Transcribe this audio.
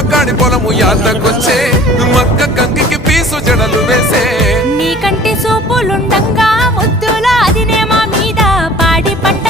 మగ్గాడి పొలము యాతకొచ్చే మక్క కంకికి పీసు జడలు వేసే నీ కంటి సూపులుండంగా ముద్దుల అదినే మా మీద పాడి పంట